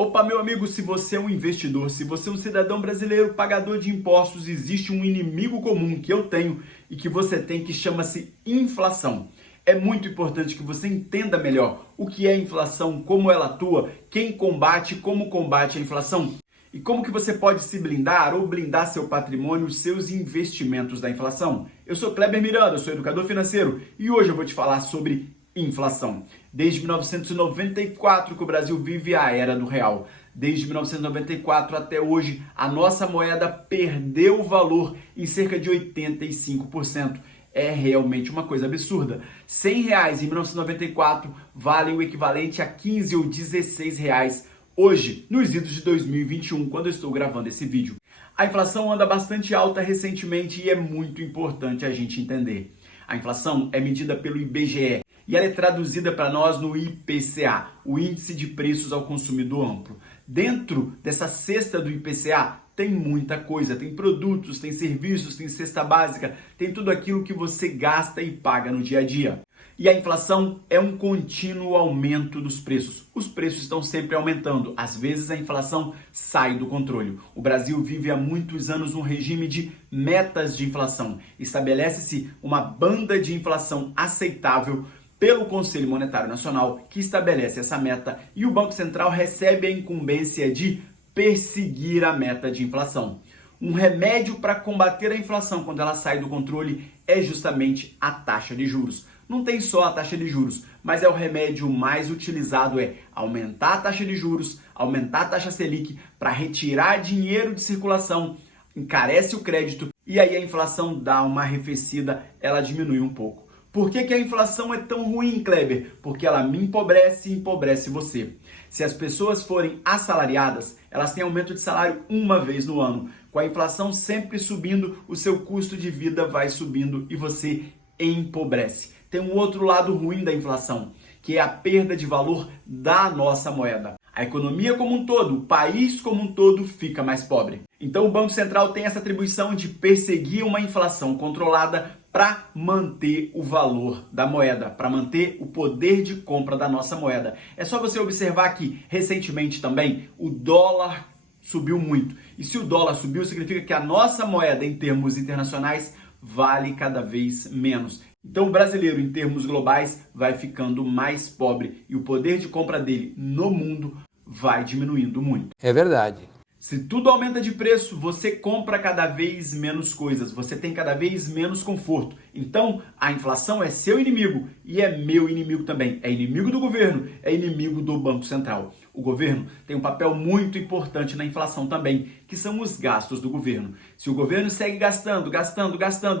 Opa, meu amigo, se você é um investidor, se você é um cidadão brasileiro pagador de impostos, existe um inimigo comum que eu tenho e que você tem que chama-se inflação. É muito importante que você entenda melhor o que é inflação, como ela atua, quem combate, como combate a inflação e como que você pode se blindar ou blindar seu patrimônio, os seus investimentos da inflação. Eu sou Kleber Miranda, sou educador financeiro e hoje eu vou te falar sobre inflação. Desde 1994 que o Brasil vive a era do real. Desde 1994 até hoje, a nossa moeda perdeu valor em cerca de 85%. É realmente uma coisa absurda. R$ 100 em 1994 valem o equivalente a 15 ou 16 reais hoje, nos idos de 2021, quando eu estou gravando esse vídeo. A inflação anda bastante alta recentemente e é muito importante a gente entender. A inflação é medida pelo IBGE e ela é traduzida para nós no IPCA, o Índice de Preços ao Consumidor Amplo. Dentro dessa cesta do IPCA tem muita coisa, tem produtos, tem serviços, tem cesta básica, tem tudo aquilo que você gasta e paga no dia a dia. E a inflação é um contínuo aumento dos preços. Os preços estão sempre aumentando. Às vezes a inflação sai do controle. O Brasil vive há muitos anos um regime de metas de inflação. Estabelece-se uma banda de inflação aceitável pelo Conselho Monetário Nacional, que estabelece essa meta, e o Banco Central recebe a incumbência de perseguir a meta de inflação. Um remédio para combater a inflação quando ela sai do controle é justamente a taxa de juros. Não tem só a taxa de juros, mas é o remédio mais utilizado, é aumentar a taxa de juros, aumentar a taxa Selic para retirar dinheiro de circulação, encarece o crédito e aí a inflação dá uma arrefecida, ela diminui um pouco. Por que a inflação é tão ruim, Kleber? Porque ela me empobrece e empobrece você. Se as pessoas forem assalariadas, elas têm aumento de salário uma vez no ano. Com a inflação sempre subindo, o seu custo de vida vai subindo e você empobrece. Tem um outro lado ruim da inflação, que é a perda de valor da nossa moeda. A economia como um todo, o país como um todo fica mais pobre. Então o Banco Central tem essa atribuição de perseguir uma inflação controlada para manter o valor da moeda, para manter o poder de compra da nossa moeda. É só você observar que recentemente também o dólar subiu muito. E se o dólar subiu, significa que a nossa moeda em termos internacionais vale cada vez menos. Então o brasileiro, em termos globais, vai ficando mais pobre e o poder de compra dele no mundo vai diminuindo muito. É verdade. Se tudo aumenta de preço, você compra cada vez menos coisas, você tem cada vez menos conforto. Então, a inflação é seu inimigo e é meu inimigo também. É inimigo do governo, é inimigo do Banco Central. O governo tem um papel muito importante na inflação também, que são os gastos do governo. Se o governo segue gastando,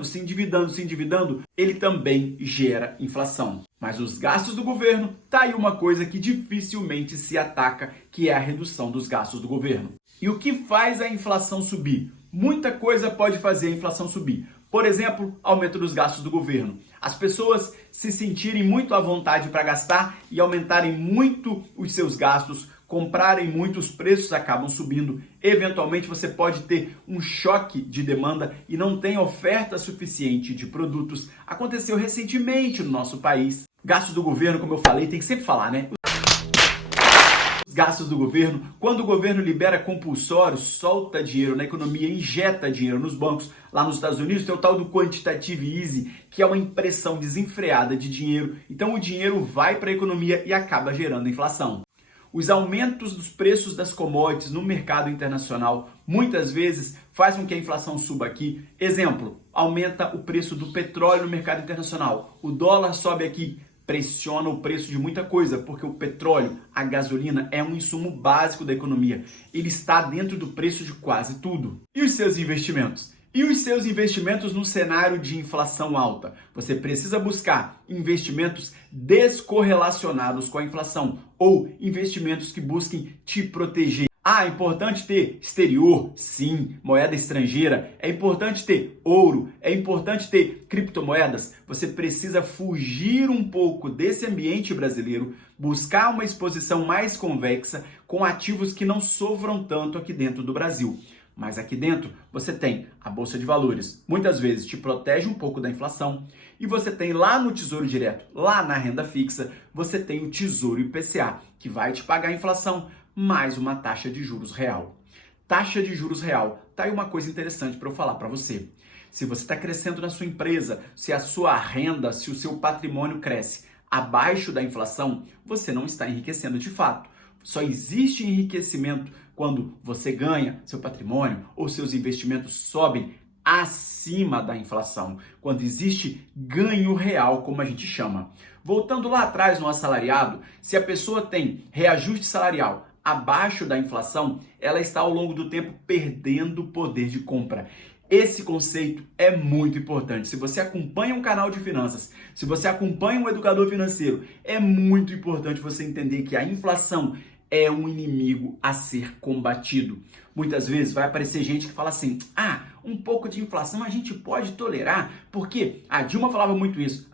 se endividando, ele também gera inflação. Mas os gastos do governo, tá aí uma coisa que dificilmente se ataca, que é a redução dos gastos do governo. E o que faz a inflação subir? Muita coisa pode fazer a inflação subir. Por exemplo, aumento dos gastos do governo. As pessoas se sentirem muito à vontade para gastar e aumentarem muito os seus gastos, comprarem muito, os preços acabam subindo. Eventualmente você pode ter um choque de demanda e não tem oferta suficiente de produtos. Aconteceu recentemente no nosso país. Gastos do governo, como eu falei, tem que sempre falar, né? Gastos do governo, quando o governo libera compulsório, solta dinheiro na economia, injeta dinheiro nos bancos. Lá nos Estados Unidos tem o tal do quantitative easing, que é uma impressão desenfreada de dinheiro. Então o dinheiro vai para a economia e acaba gerando inflação. Os aumentos dos preços das commodities no mercado internacional muitas vezes faz com que a inflação suba aqui. Exemplo, aumenta o preço do petróleo no mercado internacional. O dólar sobe aqui, pressiona o preço de muita coisa, porque o petróleo, a gasolina, é um insumo básico da economia. Ele está dentro do preço de quase tudo. E os seus investimentos? E os seus investimentos no cenário de inflação alta? Você precisa buscar investimentos descorrelacionados com a inflação ou investimentos que busquem te proteger. É importante ter exterior, sim, moeda estrangeira, é importante ter ouro, é importante ter criptomoedas. Você precisa fugir um pouco desse ambiente brasileiro, buscar uma exposição mais convexa com ativos que não sofram tanto aqui dentro do Brasil. Mas aqui dentro você tem a Bolsa de Valores, muitas vezes te protege um pouco da inflação, e você tem lá no Tesouro Direto, lá na renda fixa, você tem o Tesouro IPCA, que vai te pagar a inflação, mais uma taxa de juros real. Taxa de juros real. Tá aí uma coisa interessante para eu falar para você. Se você está crescendo na sua empresa, se a sua renda, se o seu patrimônio cresce abaixo da inflação, você não está enriquecendo de fato. Só existe enriquecimento quando você ganha, seu patrimônio ou seus investimentos sobem acima da inflação, quando existe ganho real, como a gente chama. Voltando lá atrás no assalariado, se a pessoa tem reajuste salarial abaixo da inflação, ela está ao longo do tempo perdendo poder de compra. Esse conceito é muito importante. Se você acompanha um canal de finanças, se você acompanha um educador financeiro, é muito importante você entender que a inflação é um inimigo a ser combatido. Muitas vezes vai aparecer gente que fala assim: um pouco de inflação a gente pode tolerar, porque a Dilma falava muito isso.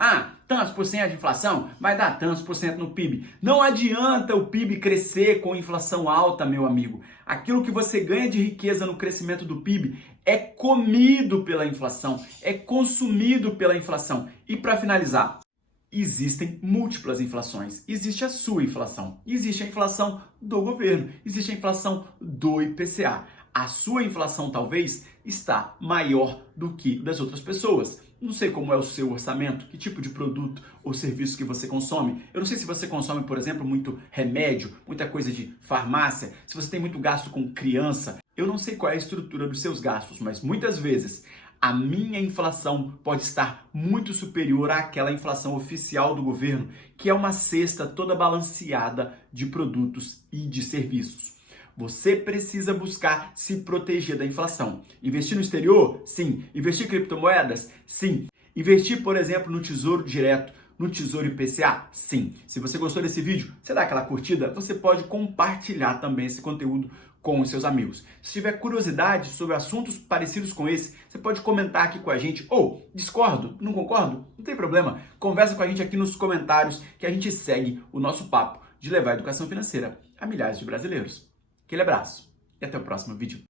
Tantos por cento de inflação vai dar tantos por cento no PIB. Não adianta o PIB crescer com inflação alta, meu amigo. Aquilo que você ganha de riqueza no crescimento do PIB é comido pela inflação, é consumido pela inflação. E para finalizar, existem múltiplas inflações. Existe a sua inflação, existe a inflação do governo, existe a inflação do IPCA. A sua inflação talvez está maior do que das outras pessoas. Não sei como é o seu orçamento, que tipo de produto ou serviço que você consome. Eu não sei se você consome, por exemplo, muito remédio, muita coisa de farmácia, se você tem muito gasto com criança. Eu não sei qual é a estrutura dos seus gastos, mas muitas vezes a minha inflação pode estar muito superior àquela inflação oficial do governo, que é uma cesta toda balanceada de produtos e de serviços. Você precisa buscar se proteger da inflação. Investir no exterior? Sim. Investir em criptomoedas? Sim. Investir, por exemplo, no Tesouro Direto, no Tesouro IPCA? Sim. Se você gostou desse vídeo, você dá aquela curtida, você pode compartilhar também esse conteúdo com os seus amigos. Se tiver curiosidade sobre assuntos parecidos com esse, você pode comentar aqui com a gente. Ou, discordo, não concordo? Não tem problema. Conversa com a gente aqui nos comentários que a gente segue o nosso papo de levar a educação financeira a milhares de brasileiros. Aquele abraço e até o próximo vídeo.